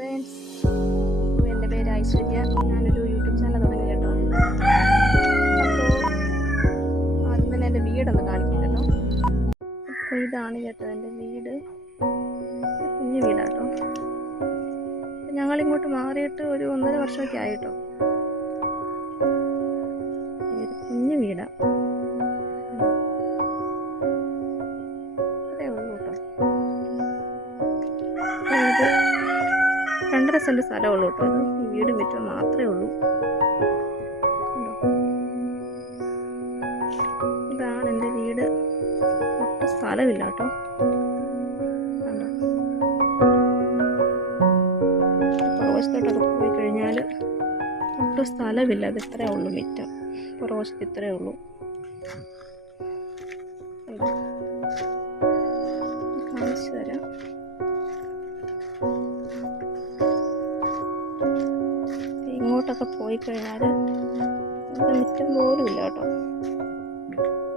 Friends എന്റെ പേര് ഐശ്വര്യ. ഞാനൊരു യൂട്യൂബ് ചാനൽ തുടങ്ങി കേട്ടോ. അപ്പോൾ ആദ്യം തന്നെ എന്റെ വീടൊന്ന് കാണിക്കാം അപ്പോൾ ഇതാണ് കേട്ടോ എന്റെ വീട്. കുഞ്ഞു വീടാട്ടോ. ഞങ്ങളിങ്ങോട്ട് മാറിയിട്ട് ഒരു ഒന്നര വർഷമൊക്കെ ആയിട്ടോ. കുഞ്ഞു വീടാണ് രണ്ടര സെന്റ് സ്ഥലമുള്ളൂ കേട്ടോ ഈ വീടും മുറ്റം മാത്രമേ ഉള്ളൂ? ഇതാണ് എന്റെ വീട്. ഒട്ടും സ്ഥലമില്ല കേട്ടോ. പുറവശത്തോട്ടൊക്കെ പോയി കഴിഞ്ഞാൽ ഒട്ടും സ്ഥലമില്ല. അത് ഇത്രേ ഉള്ളൂ മുറ്റം. പുറവശത്ത് ഇത്രേ ഉള്ളൂ. കാണിച്ചു തരാം. ഇങ്ങോട്ടൊക്കെ പോയി കഴിഞ്ഞാൽ ഇവിടെ മുറ്റം പോലും ഇല്ല കേട്ടോ.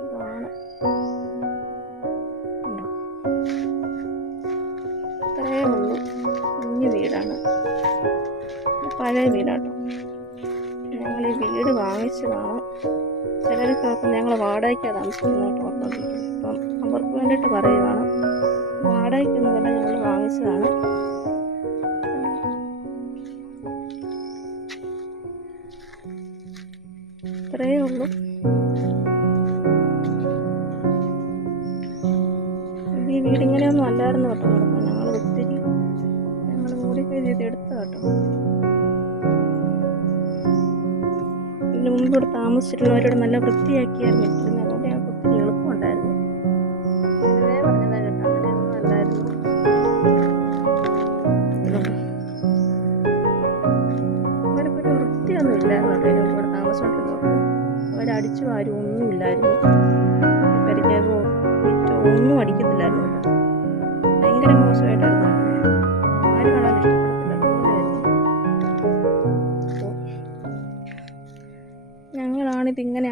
ഇതാണ് ഇത്രയേ ഉള്ളൂ കുഞ്ഞു വീടാണ്. പഴയ വീടാട്ടോ ഞങ്ങൾ ഈ വീട് വാങ്ങിച്ചതാണ് ചിലരൊക്കെ ഓർക്കും ഞങ്ങൾ വാടകയ്ക്കാണ് താമസിക്കുന്നതായിട്ട് ഓർത്തോണ്ടിരിക്കും അപ്പം അവർക്ക് വേണ്ടിയിട്ട് പറയുവാണ്. വാടകയ്ക്കൊന്നുമല്ല ഞങ്ങൾ വാങ്ങിച്ചതാണ്. ഇത്രയേ ഉള്ളൂ. ഈ വീട് ഇങ്ങനെയൊന്നും അല്ലായിരുന്നു കേട്ടോ കിടക്കുന്നത് ഞങ്ങൾ ഒത്തിരി ഞങ്ങൾ മോഡിഫൈ ചെയ്ത് എടുത്ത കേട്ടോ. ഇതിന് മുമ്പ് ഇവിടെ താമസിച്ചിട്ടുള്ളവരോട് നല്ല വൃത്തിയാക്കിയായിരുന്നു. അവരടിച്ചു ആരും ഒന്നും ഇല്ലായിരുന്നു പരിചയമോ മിറ്റോ ഒന്നും അടിക്കത്തില്ലായിരുന്നു. ഭയങ്കര മോശമായിട്ടായിരുന്നു. ആരും കാണാൻ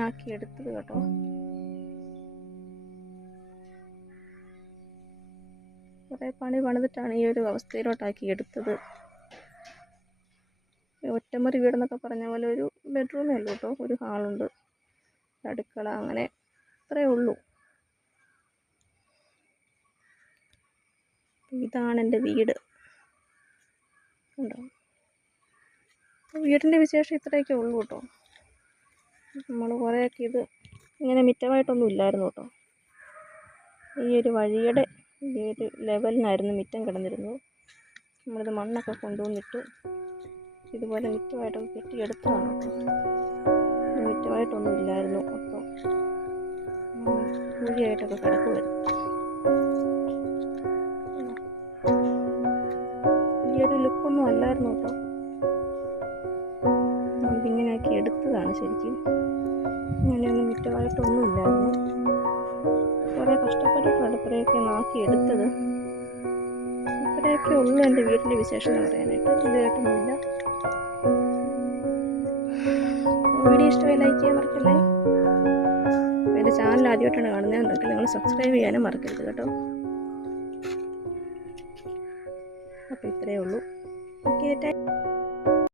ആക്കി എടുത്തത് കേട്ടോ. കുറേ പണി പണിതിട്ടാണ് ഈ ഒരു അവസ്ഥയിലോട്ടാക്കി എടുത്തത്. ഒറ്റമുറി വീടെന്നൊക്കെ പറഞ്ഞ പോലെ ഒരു ബെഡ്റൂമേ ഉള്ളൂ കേട്ടോ. ഒരു ഹാളുണ്ട്. അടുക്കള അങ്ങനെ അത്രേ ഉള്ളൂ. ഇതാണ് എന്റെ വീട്. വീടിന്റെ വിശേഷം ഇത്രയൊക്കെ ഉള്ളൂ കേട്ടോ. നമ്മൾ കുറേയൊക്കെ ഇത് ഇങ്ങനെ മിറ്റമായിട്ടൊന്നും ഇല്ലായിരുന്നു കേട്ടോ. ഈ ഒരു വഴിയുടെ ഈ ഒരു ലെവലിനായിരുന്നു മിറ്റം കിടന്നിരുന്നത്. നമ്മളിത് മണ്ണൊക്കെ കൊണ്ടുവന്നിട്ട് ഇതുപോലെ മിറ്റമായിട്ടൊക്കെ കെട്ടിയെടുത്തതാണ് കേട്ടോ. ഇത് മിറ്റമായിട്ടൊന്നും ഇല്ലായിരുന്നു മൊത്തം കുഴിയായിട്ടൊക്കെ കിടക്കുമായിരുന്നു ഈ ലുക്കൊന്നും അല്ലായിരുന്നു കേട്ടോ. ഇതിങ്ങനെയൊക്കെ എടുത്തതാണ് ശരിക്കും. ഇങ്ങനെയൊന്നും മിറ്റമായിട്ടൊന്നും ഇല്ലായിരുന്നു. കുറേ കഷ്ടപ്പെട്ടിട്ടാണ് ഇത്രയൊക്കെ നാക്കി എടുത്തത്. ഇത്രയൊക്കെ ഉള്ളൂ എന്റെ വീട്ടിന്റെ വിശേഷം എന്ന് പറയാനായിട്ട്. ഇതായിട്ടൊന്നുമില്ല വീഡിയോ ഇഷ്ടമായി ലൈക്ക് ചെയ്യാൻ മറക്കല്ലേ? എന്റെ ചാനൽ ആദ്യമായിട്ടാണ് കാണുന്നതെന്നുണ്ടെങ്കിൽ നിങ്ങൾ സബ്സ്ക്രൈബ് ചെയ്യാനും മറക്കരുത് കേട്ടോ. അപ്പോൾ ഇത്രയേ ഉള്ളൂ. ഓക്കെ